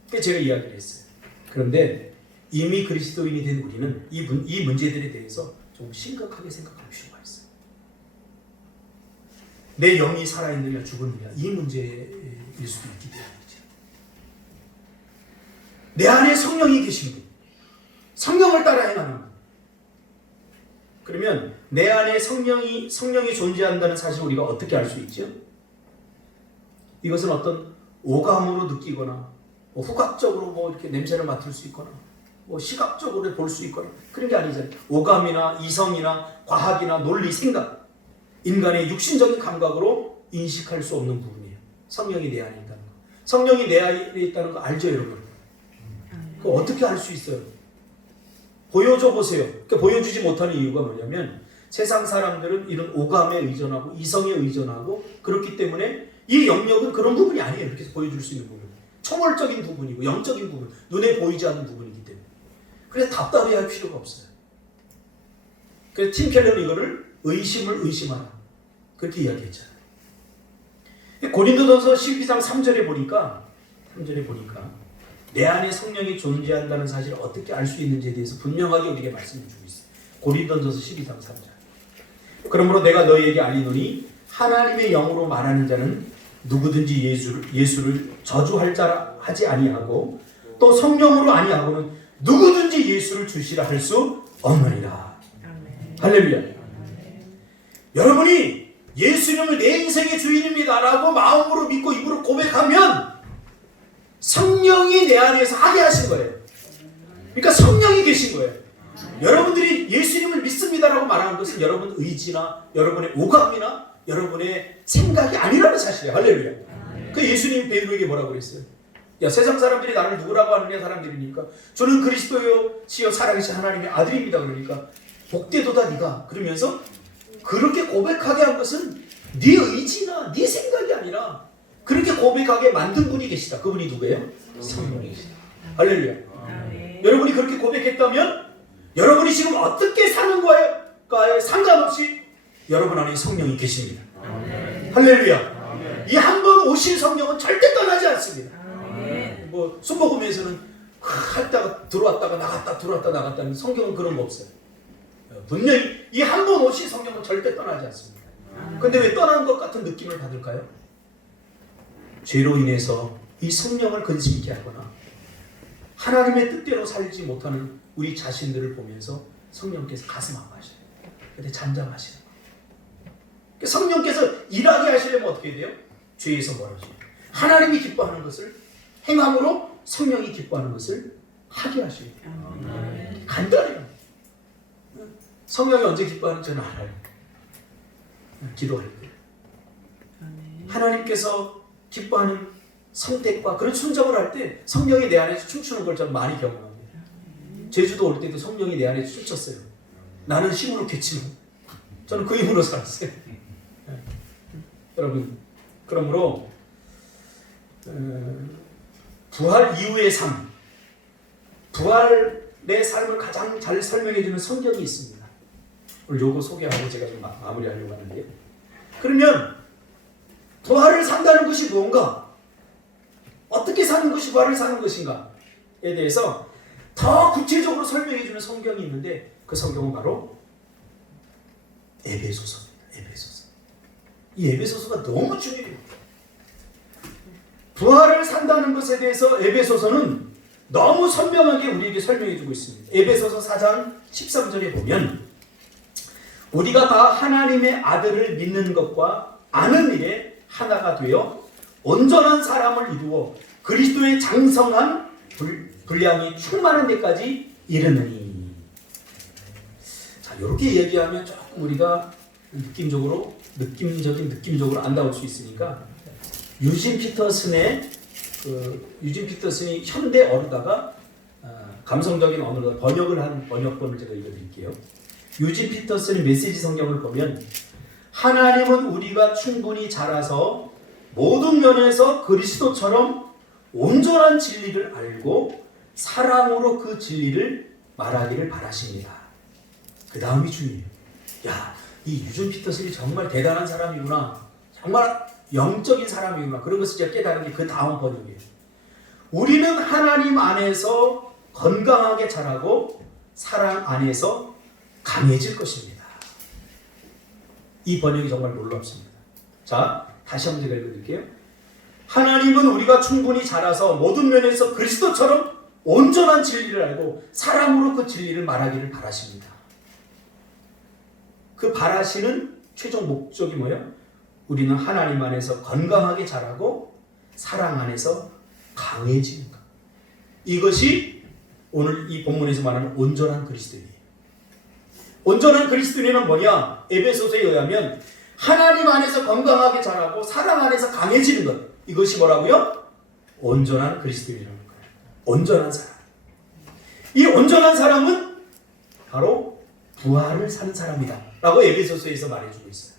그게 제가 이야기를 했어요. 그런데 이미 그리스도인이 된 우리는 이 문제들에 대해서 좀 심각하게 생각할 필요가 있어요. 내 영이 살아있느냐 죽었느냐 이 문제일 수도 있기 때문이죠. 내 안에 성령이 계신 분, 성령을 따라 행하는 분. 그러면 내 안에 성령이 존재한다는 사실을 우리가 어떻게 알 수 있죠? 이것은 어떤 오감으로 느끼거나 뭐 후각적으로 뭐 이렇게 냄새를 맡을 수 있거나 뭐 시각적으로 볼 수 있거나 그런 게 아니잖아요. 오감이나 이성이나 과학이나 논리, 생각, 인간의 육신적인 감각으로 인식할 수 없는 부분이에요. 성령이 내 안에 있다는 거. 성령이 내 안에 있다는 거 알죠, 여러분? 그거 어떻게 알 수 있어요? 보여줘 보세요. 그러니까 보여주지 못하는 이유가 뭐냐면 세상 사람들은 이런 오감에 의존하고 이성에 의존하고 그렇기 때문에 이 영역은 그런 부분이 아니에요. 이렇게 보여줄 수 있는 부분. 초월적인 부분이고 영적인 부분, 눈에 보이지 않는 부분이기 때문에. 그래서 답답해할 필요가 없어요. 그래서 팀 켈러는 이거를 의심을 의심하라 그렇게 이야기했잖아요. 고린도전서 12장 3절에 보니까 3절에 보니까 내 안에 성령이 존재한다는 사실을 어떻게 알 수 있는지에 대해서 분명하게 우리에게 말씀을 주고 있어요. 고린도전서 12장 3절. 그러므로 내가 너희에게 알리노니 하나님의 영으로 말하는 자는 누구든지 예수를 저주할 자라 하지 아니하고 또 성령으로 아니하고는 누구든지 예수를 주시라 할 수 없느니라. 할렐루야. 여러분이 예수님을 내 인생의 주인입니다 라고 마음으로 믿고 입으로 고백하면 성령이 내 안에서 하게 하신 거예요. 그러니까 성령이 계신 거예요. 여러분들이 예수님을 믿습니다라고 말하는 것은 여러분 의지나 여러분의 오감이나 여러분의 생각이 아니라는 사실이에요. 할렐루야. 그 예수님이 베드로에게 뭐라고 그랬어요? 야, 세상 사람들이 나를 누구라고 하느냐 사람들이니까 저는 그리스도요 시여 살아계신 하나님의 아들입니다. 그러니까 복되도다 네가. 그러면서 그렇게 고백하게 한 것은 네 의지나 네 생각이 아니라 그렇게 고백하게 만든 분이 계시다. 그분이 누구예요? 성령이 계시다. 할렐루야. 여러분이 그렇게 고백했다면 여러분이 지금 어떻게 사는 거에 상관없이 여러분 안에 성령이 계십니다. 할렐루야. 이 한 번 오신 성령은 절대 떠나지 않습니다. 뭐 순복음에서는 했다가 들어왔다가 나갔다 들어왔다 나갔다는 성경은 그런 거 없어요. 분명히 이 한 번 오신 성령은 절대 떠나지 않습니다. 근데 왜 떠난 것 같은 느낌을 받을까요? 죄로 인해서 이 성령을 근심케 하거나 하나님의 뜻대로 살지 못하는 우리 자신들을 보면서 성령께서 가슴 아파하셔요. 근데 잠잠하시는 거예요. 성령께서 일하게 하시려면 어떻게 돼요? 죄에서 멀어져요. 하나님이 기뻐하는 것을 행함으로 성령이 기뻐하는 것을 하게 하셔요. 간단해요. 성령이 언제 기뻐하는지 저는 알아요. 기도할 때. 하나님께서 기뻐하는 선택과 그런 순종을 할 때 성령이 내 안에서 춤추는 걸 저는 많이 경험합니다. 제주도 올 때도 성령이 내 안에 춤췄어요. 나는 힘으로 겠지만 저는 그 힘으로 살았어요. 여러분, 그러므로 부활 이후의 삶, 부활의 삶을 가장 잘 설명해주는 성경이 있습니다. 오늘 요거 소개하고 제가 좀 마무리하려고 하는데요. 그러면 부활을 산다는 것이 무언가? 어떻게 사는 것이 부활을 사는 것인가에 대해서 더 구체적으로 설명해주는 성경이 있는데 그 성경은 바로 에베소서입니다. 에베소서. 이 에베소서가 너무 중요해요. 부활을 산다는 것에 대해서 에베소서는 너무 선명하게 우리에게 설명해주고 있습니다. 에베소서 4장 13절에 보면 우리가 다 하나님의 아들을 믿는 것과 아는 일에 하나가 되어 온전한 사람을 이루어 그리스도의 장성한 분량이 충만한 데까지 이르느니. 자, 이렇게 얘기하면 조금 우리가 느낌적으로 안 나올 수 있으니까 유진 피터슨이 현대 어르다가 감성적인 언어로 번역을 한 번역본을 제가 읽어드릴게요. 유진 피터슨의 메시지 성경을 보면 하나님은 우리가 충분히 자라서 모든 면에서 그리스도처럼 온전한 진리를 알고 사랑으로 그 진리를 말하기를 바라십니다. 그 다음이 중요해요. 야, 이 유진 피터슨이 정말 대단한 사람이구나. 정말 영적인 사람이구나. 그런 것을 제가 깨달은 게 그 다음 번역이에요. 우리는 하나님 안에서 건강하게 자라고 사랑 안에서 강해질 것입니다. 이 번역이 정말 놀랍습니다. 자, 다시 한번 제가 읽어드릴게요. 하나님은 우리가 충분히 자라서 모든 면에서 그리스도처럼 온전한 진리를 알고 사랑으로 그 진리를 말하기를 바라십니다. 그 바라시는 최종 목적이 뭐예요? 우리는 하나님 안에서 건강하게 자라고 사랑 안에서 강해지는 것. 이것이 오늘 이 본문에서 말하는 온전한 그리스도인이에요. 온전한 그리스도인은 뭐냐? 에베소서에 의하면 하나님 안에서 건강하게 자라고 사랑 안에서 강해지는 것. 이것이 뭐라고요? 온전한 그리스도인이라는 거예요. 온전한 사람. 이 온전한 사람은 바로 부활을 사는 사람이다 라고 에베소서에서 말해주고 있어요.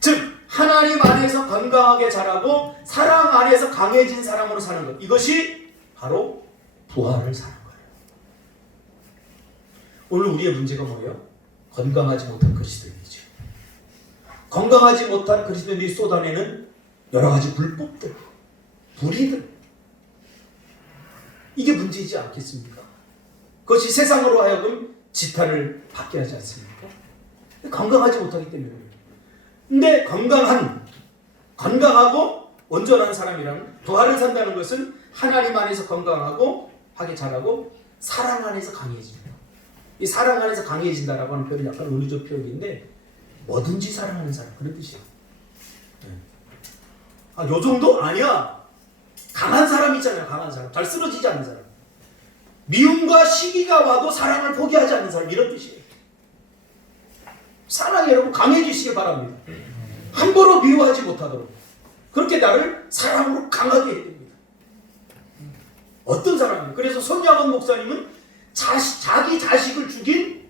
즉 하나님 안에서 건강하게 자라고 사랑 안에서 강해진 사람으로 사는 것. 이것이 바로 부활을 사는 거예요. 오늘 우리의 문제가 뭐예요? 건강하지 못한 그리스도인이죠. 건강하지 못한 그리스도인이 쏟아내는 여러 가지 불법들, 불이든 이게 문제이지 않겠습니까? 그것이 세상으로 하여금 지탄을 받게 하지 않습니까? 건강하지 못하기 때문에. 근데 건강하고 온전한 사람이라는 부활을 산다는 것은 하나님 안에서 건강하고 하게 잘하고 사랑 안에서 강해집니다. 이 사랑 안에서 강해진다라고 하는 표현이 약간 은유적 표현인데 뭐든지 사랑하는 사람 그런 뜻이에요. 요 정도? 아니야. 강한 사람 있잖아요. 강한 사람. 잘 쓰러지지 않는 사람. 미움과 시기가 와도 사랑을 포기하지 않는 사람 이런 뜻이에요. 사랑이 여러분 강해지시길 바랍니다. 함부로 미워하지 못하도록 그렇게 나를 사랑으로 강하게 해야 됩니다. 어떤 사람이에요? 그래서 손양원 목사님은 자기 자식을 죽인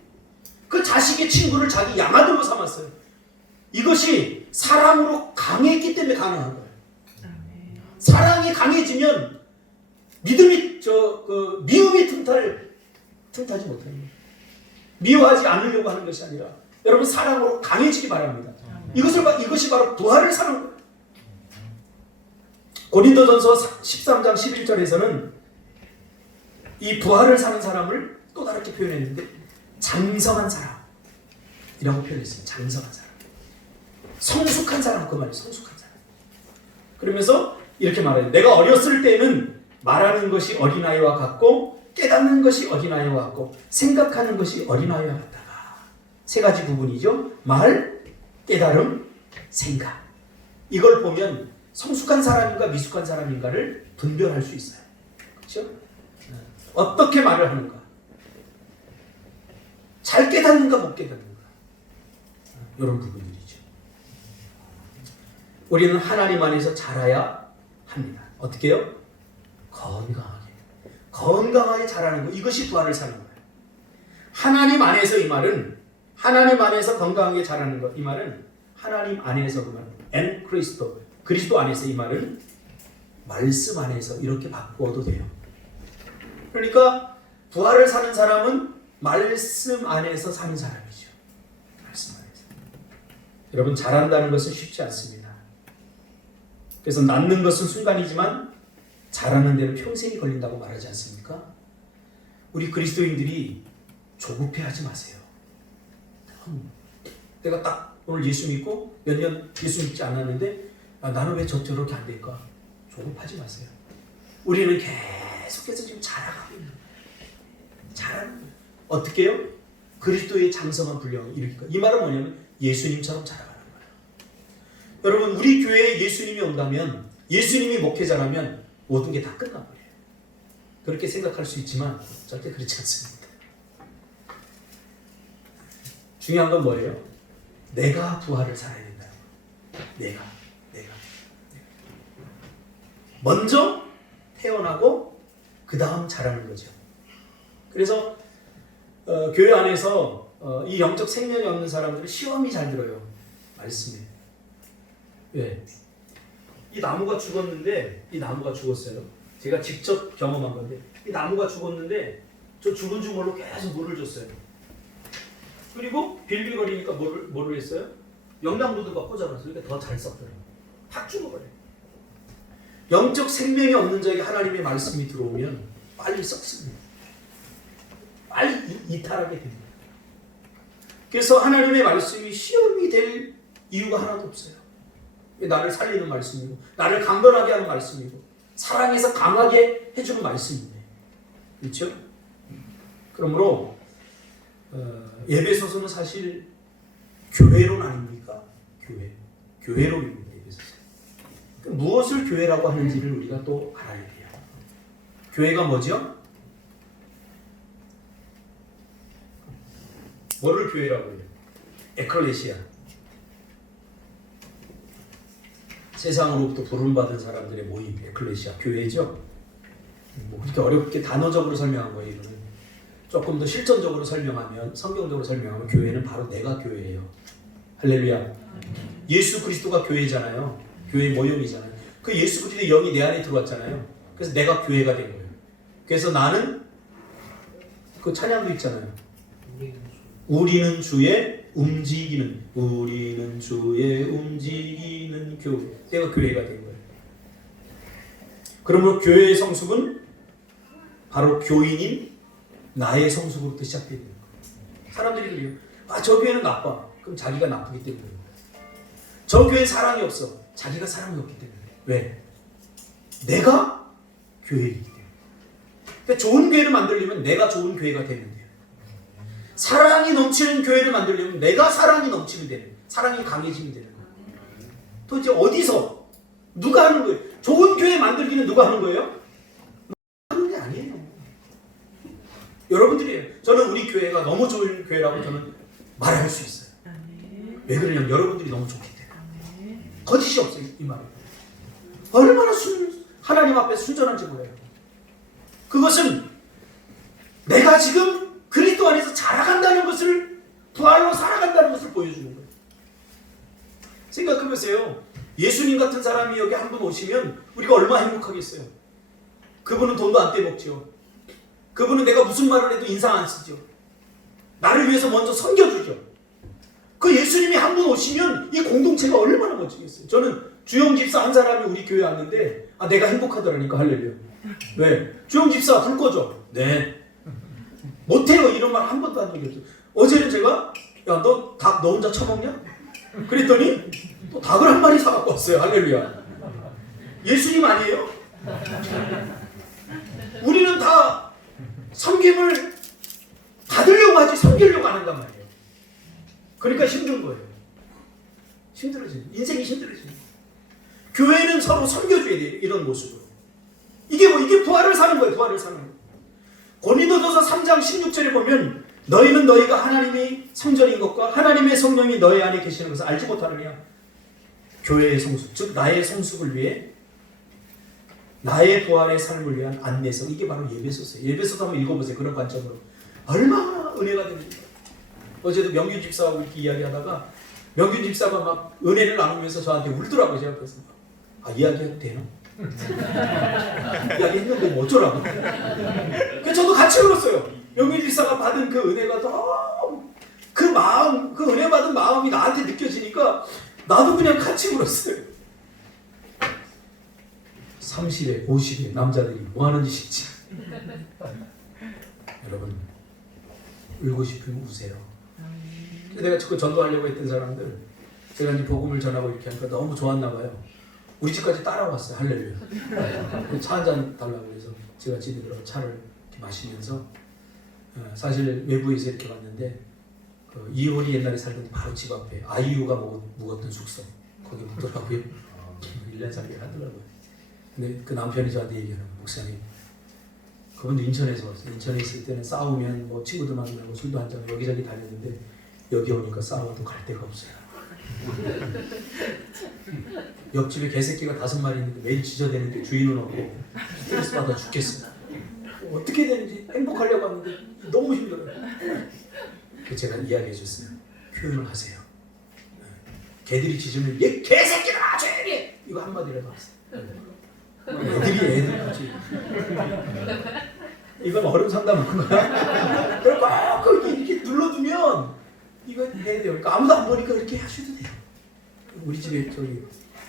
그 자식의 친구를 자기 양아들로 삼았어요. 이것이 사랑으로 강했기 때문에 가능한 거예요. 사랑이 강해지면 미움이 틈타지 못합니다. 미워하지 않으려고 하는 것이 아니라 여러분 사랑으로 강해지기 바랍니다. 이것이 바로 부활을 사는 거예요. 고린도전서 13장 11절에서는 이 부활을 사는 사람을 또 다르게 표현했는데 장성한 사람이라고 표현했어요. 장성한 사람. 성숙한 사람 그 말이에요. 성숙한 사람. 그러면서 이렇게 말해요. 내가 어렸을 때는 말하는 것이 어린아이와 같고 깨닫는 것이 어린아이와 같고 생각하는 것이 어린아이와 같다가 세 가지 부분이죠. 말, 깨달음, 생각. 이걸 보면 성숙한 사람인가 미숙한 사람인가를 분별할 수 있어요. 그렇죠? 어떻게 말을 하는가? 잘 깨닫는가 못 깨닫는가? 이런 부분들이죠. 우리는 하나님 안에서 자라야 합니다. 어떻게 해요? 건강하게 자라는 것. 이것이 부활을 사는 거예요. 하나님 안에서 이 말은 하나님 안에서 건강하게 자라는 것. 이 말은 하나님 안에서 그 말. 엔 그리스도 안에서 이 말은 말씀 안에서 이렇게 바꾸어도 돼요. 그러니까 부활을 사는 사람은 말씀 안에서 사는 사람이죠. 말씀 안에서. 여러분 자란다는 것은 쉽지 않습니다. 그래서 낳는 것은 순간이지만 자라는 데는 평생이 걸린다고 말하지 않습니까? 우리 그리스도인들이 조급해하지 마세요. 내가 딱 오늘 예수 믿고 몇 년 예수 믿지 않았는데 나는 왜 저렇게 안 될까? 조급하지 마세요. 우리는 계속해서 지금 자라가고 있는 거예요. 자라는 거예요. 어떻게 해요? 그리스도의 장성한 분량을 일으키니까. 이 말은 뭐냐면 예수님처럼 자라가는 거예요. 여러분 우리 교회에 예수님이 온다면 예수님이 목회자라면 모든 게 다 끝나버려요. 그렇게 생각할 수 있지만 절대 그렇지 않습니다. 중요한 건 뭐예요? 내가 부활을 살아야 된다. 내가. 먼저 태어나고 그 다음 자라는 거죠. 그래서 교회 안에서 이 영적 생명이 없는 사람들은 시험이 잘 들어요. 말씀에. 왜? 이 나무가 죽었어요. 제가 직접 경험한 건데 이 나무가 죽었는데 저 죽은 주물로 계속 물을 줬어요. 그리고 빌빌거리니까 뭐를 했어요? 영양분들과 꽂아놨어요. 그러니까 더 잘 썩더라고요. 확 죽어버려요. 영적 생명이 없는 자에게 하나님의 말씀이 들어오면 빨리 썩습니다. 빨리 이탈하게 됩니다. 그래서 하나님의 말씀이 시험이 될 이유가 하나도 없어요. 나를 살리는 말씀이고 나를 강건하게 하는 말씀이고 사랑해서 강하게 해주는 말씀인데 그렇죠? 그러므로 예배소서는 사실 교회론 아닙니까? 교회론입니다. 예배소서. 무엇을 교회라고 하는지를 우리가 또 알아야 돼요. 교회가 뭐죠? 뭐를 교회라고 해요? 에클레시아. 세상으로부터 부름받은 사람들의 모임, 에클레시아, 교회죠. 뭐 그렇게 어렵게 단어적으로 설명한 거예요. 이거는 조금 더 실전적으로 설명하면, 성경적으로 설명하면 교회는 바로 내가 교회예요. 할렐루야. 예수 그리스도가 교회잖아요. 교회 모형이잖아요. 그 예수 그리스도의 영이 내 안에 들어왔잖아요. 그래서 내가 교회가 된 거예요. 그래서 나는 그 찬양도 있잖아요. 우리는 주의 움직이는 교회. 내가 교회가 된 거예요. 그러므로 교회의 성숙은 바로 교인인 나의 성숙으로부터 시작되는 거예요. 사람들이 그래요. 저 교회는 나빠. 그럼 자기가 나쁘기 때문에. 저 교회에 사랑이 없어. 자기가 사랑이 없기 때문에. 왜? 내가 교회이기 때문에. 그러니까 좋은 교회를 만들려면 내가 좋은 교회가 되면 돼요. 사랑이 넘치는 교회를 만들려면 내가 사랑이 넘치면 되는 거예요. 사랑이 강해지면 되는 거예요. 도대체 어디서 누가 하는 거예요? 좋은 교회 만들기는 누가 하는 거예요? 하는 게 아니에요. 여러분들이에요. 저는 우리 교회가 너무 좋은 교회라고 저는 말할 수 있어요. 왜 그러냐면 여러분들이 너무 좋기 때문에. 거짓이 없어요. 이 말은. 얼마나 하나님 앞에 순전한지 몰라요. 그것은 내가 지금 그리스도 안에서 자라간다는 것을, 부활로 살아간다는 것을 보여주는 거예요. 생각해보세요. 예수님 같은 사람이 여기 한 분 오시면 우리가 얼마나 행복하겠어요. 그분은 돈도 안 떼먹죠. 그분은 내가 무슨 말을 해도 인상 안 쓰죠. 나를 위해서 먼저 섬겨주죠. 그 예수님이 한 분 오시면 이 공동체가 얼마나 멋지겠어요. 저는 주영 집사 한 사람이 우리 교회에 왔는데 내가 행복하더라니까. 할렐루야. 왜? 주영 집사 불 꺼줘. 네. 못해요. 이런 말 한 번도 안 얘기했죠. 어제는 제가 너 닭 너 혼자 처먹냐? 그랬더니 또 닭을 한 마리 사갖고 왔어요. 할렐루야. 예수님 아니에요? 우리는 다 섬김을 받으려고 하지 섬기려고 안 한단 말이에요. 그러니까 힘든 거예요. 힘들어지는, 인생이 힘들어지는 거예요. 교회는 서로 섬겨줘야 돼요. 이런 모습으로. 이게 부활을 사는 거예요. 부활을 사는 거예요. 고린도전서 3장 16절에 보면 너희는 너희가 하나님의 성전인 것과 하나님의 성령이 너희 안에 계시는 것을 알지 못하느냐. 교회의 성숙, 즉 나의 성숙을 위해, 나의 부활의 삶을 위한 안내서. 이게 바로 예배소서예요. 예배소서 한번 읽어보세요. 그런 관점으로. 얼마나 은혜가 됩니까? 어제도 명균 집사하고 이렇게 이야기하다가 명균 집사가 막 은혜를 나누면서 저한테 울더라고요. 제가 그래서 이야기해도 되나? 이야기했는데 뭐 어쩌라고. 그래서 저도 같이 울었어요. 명균 집사가 받은 그 은혜가 너무, 그 마음, 그 은혜 받은 마음이 나한테 느껴지니까 나도 그냥 같이 울었어요. 30에 50에 남자들이 뭐 하는 짓인지. 여러분, 울고 싶으면 우세요. 내가 그 전도하려고 했던 사람들, 제가 이제 복음을 전하고 이렇게 하니까 너무 좋았나 봐요. 우리 집까지 따라왔어요. 할렐루야. 차 한 잔 달라고 해서 제가 집에 들어가 차를 이렇게 마시면서, 사실 외부에서 이렇게 왔는데 그 이효리 옛날에 살던 바로 집 앞에 아이유가 묵었던 숙소 거기 묵더라고요. 1년 살기를 하더라고요. 근데 그 남편이 저한테 얘기하는 거예요. 목사님, 그분도 인천에서 왔어요. 인천에 있을 때는 싸우면 뭐 친구들 만나고 술도 한잔 여기저기 다녔는데 여기 오니까 싸워도 갈 데가 없어요. 옆집에 개새끼가 5마리 있는데 매일 짖어대는데 주인은 없고 스트레스 받아 죽겠어요. 어떻게 되는지 행복하려고 하는데 너무 힘들어요. 그래서 제가 이야기해 줬어요. 표현을 하세요. 개들이 짖으면 얘 개새끼들아 조용히 이거 한마디라도 하세요. 애들 같이 이건 어른 상담한 거야. 그걸 꼭 이렇게 눌러두면 이거 해야 돼요. 그러니까 아무도 안 보니까 이렇게 하셔도 돼요. 우리 집에 저기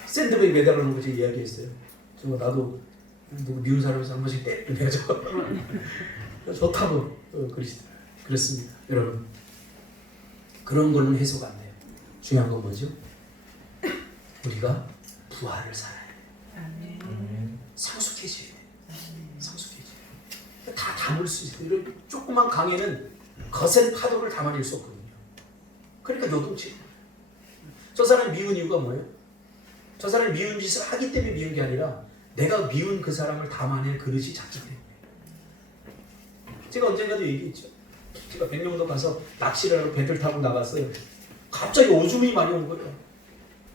샌드백에 매달아놓은 거 제가 이야기했어요. 나도 누구 미운 사람에서 한 번씩 때리면 해가지고 좋다고 그랬습니다. 여러분, 그런 걸로는 해소가 안 돼요. 중요한 건 뭐죠? 우리가 부활을 살아야 돼요. 성숙해져야 돼요. 성숙해져야 돼요. 다 담을 수 있어요. 이런 조그만 강에는 거센 파도를 담아낼 수 없거든요. 그러니까 요동치는 거예요. 저 사람이 미운 이유가 뭐예요? 저 사람이 미운 짓을 하기 때문에 미운 게 아니라 내가 미운 그 사람을 담아낼 그릇이 작기 때문에. 제가 언젠가도 얘기했죠. 제가 백령도 가서 낚시를 하러 배를 타고 나갔어요. 갑자기 오줌이 많이 온 거예요.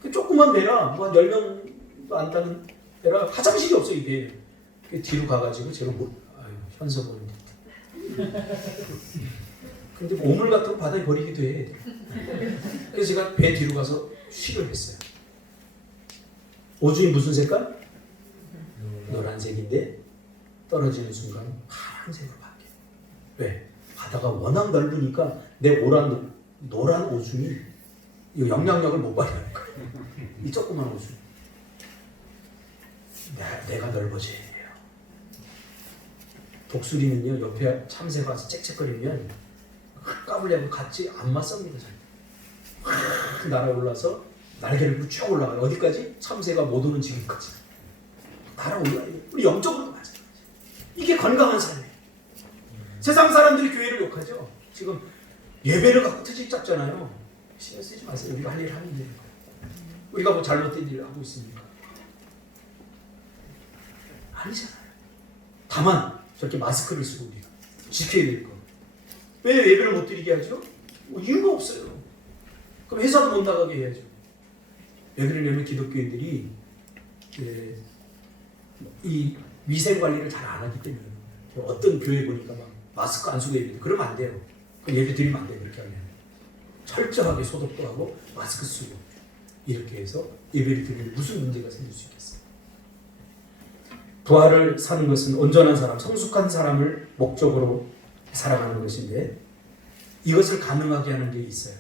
그 조그만 배라, 뭐 한 10명도 안 타는 배라 화장실이 없어, 이 배에. 그 뒤로 가가지고 제가 현석을. 근데 오물 같은 거 바다에 버리기도 해. 그래서 제가 배 뒤로 가서 쉬를 했어요. 오줌이 무슨 색깔? 노란색인데 떨어지는 순간 파란색으로 바뀌어요. 왜? 바다가 워낙 넓으니까 내 노란 오줌이 이 영향력을 못 발휘하는 거예요. 이 조그만 오줌. 내가 넓어져야 돼요. 독수리는요, 옆에 참새가 와서 짹짹거리면 까불려고 같이 안 맞섭니다. 확 날아올라서 날개를 들고 쭉 올라가요. 어디까지? 참새가 못 오는 지경까지 날아올라요. 우리 영적으로도 마찬가지. 이게 건강한 삶이에요. 세상 사람들이 교회를 욕하죠. 지금 예배를 갖고 트집 잡잖아요. 신경 쓰지 마세요. 우리가 할 일 하면 돼요. 우리가 뭐 잘못된 일을 하고 있습니까? 아니잖아요. 다만 저렇게 마스크를 쓰고 우리가 지켜야 될 거. 왜 예배를 못 드리게 하죠? 뭐 이유가 없어요. 그럼 회사도 못 나가게 해야죠. 왜 그러냐면 기독교인들이 이 위생 관리를 잘 안 하기 때문에. 어떤 교회 보니까 막 마스크 안 쓰고 예배, 그러면 안 돼요. 그럼 예배 드리면 안 돼요. 그렇게 하면 철저하게 소독도 하고 마스크 쓰고 이렇게 해서 예배를 드리면 무슨 문제가 생길 수 있겠어요? 부활을 사는 것은 온전한 사람, 성숙한 사람을 목적으로 살아가는 것인데 이것을 가능하게 하는 게 있어요.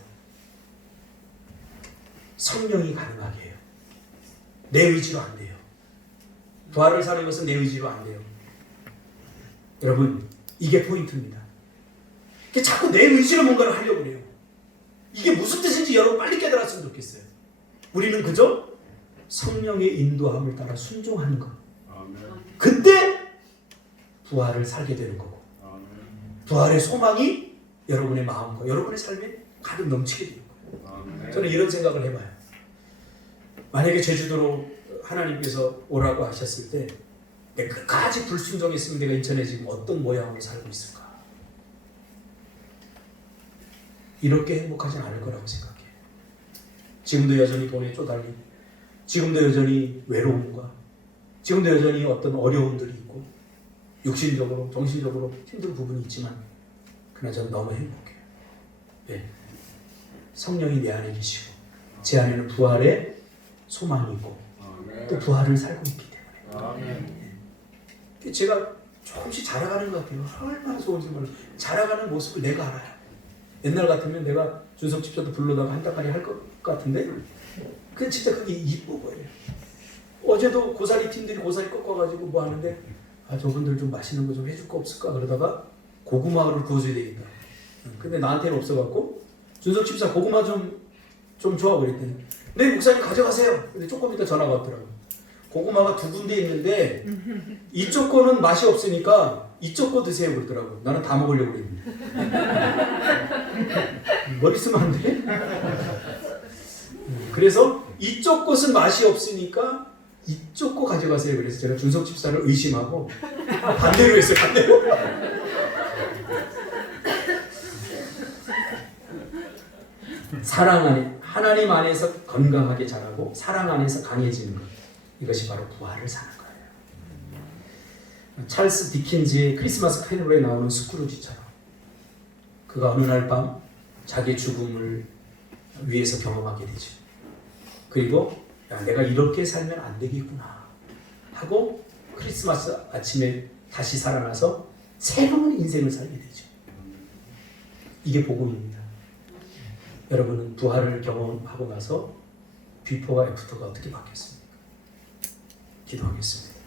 성령이 가능하게 해요. 내 의지로 안 돼요. 부활을 사는 것은 내 의지로 안 돼요. 여러분, 이게 포인트입니다. 자꾸 내 의지로 뭔가를 하려고 해요. 이게 무슨 뜻인지 여러분 빨리 깨달았으면 좋겠어요. 우리는 그저 성령의 인도함을 따라 순종하는 것. 그때 부활을 살게 되는 거고, 부활의 소망이 여러분의 마음과 여러분의 삶에 가득 넘치게 되는 거예요. 저는 이런 생각을 해봐요. 만약에 제주도로 하나님께서 오라고 하셨을 때 내가 끝까지 불순종했으면 내가 인천에 지금 어떤 모양으로 살고 있을까? 이렇게 행복하진 않을 거라고 생각해요. 지금도 여전히 돈에 쪼달리고, 지금도 여전히 외로움과, 지금도 여전히 어떤 어려움들이 있고, 육신적으로, 정신적으로 힘든 부분이 있지만, 그러나 저는 너무 행복해요. 네. 성령이 내 안에 계시고, 제 안에는 부활의 소망이 있고, 또 부활을 살고 있기 때문에. 제가 조금씩 자라가는 것 같아요. 얼마나 좋은지 몰라요. 자라가는 모습을 내가 알아요. 옛날 같으면 내가 준석 집사도 불러다가 한 달까지 할 것 같은데 그 진짜 그게 이뻐 보여요. 어제도 고사리 팀들이 고사리 꺾어가지고 뭐 하는데 저분들 좀 맛있는 거 좀 해줄 거 없을까 그러다가 고구마를 구워줘야 되겠다. 근데 나한테는 없어갖고 준석 집사 고구마 좀 줘 그랬더니 네 목사님 가져가세요. 근데 조금 이따 전화가 왔더라고. 고구마가 두 군데 있는데 이쪽 거는 맛이 없으니까 이쪽 거 드세요 그러더라고. 나는 다 먹으려고 그랬는데. 머리 쓰면 안 돼? 그래서 이쪽 것은 맛이 없으니까 이쪽 거 가져가세요. 그래서 제가 준석 집사를 의심하고 반대로 했어요. 반대로. 사랑 안에, 하나님 안에서 건강하게 자라고 사랑 안에서 강해지는 것. 이것이 바로 부활을 사는 거예요. 찰스 디킨즈의 크리스마스 캐롤에 나오는 스크루지처럼 그가 어느 날 밤 자기 죽음을 위해서 경험하게 되죠. 그리고 내가 이렇게 살면 안 되겠구나 하고 크리스마스 아침에 다시 살아나서 새로운 인생을 살게 되죠. 이게 복음입니다. 여러분은 부활을 경험하고 나서 비포와 애프터가 어떻게 바뀌었습니까? 기도하겠습니다.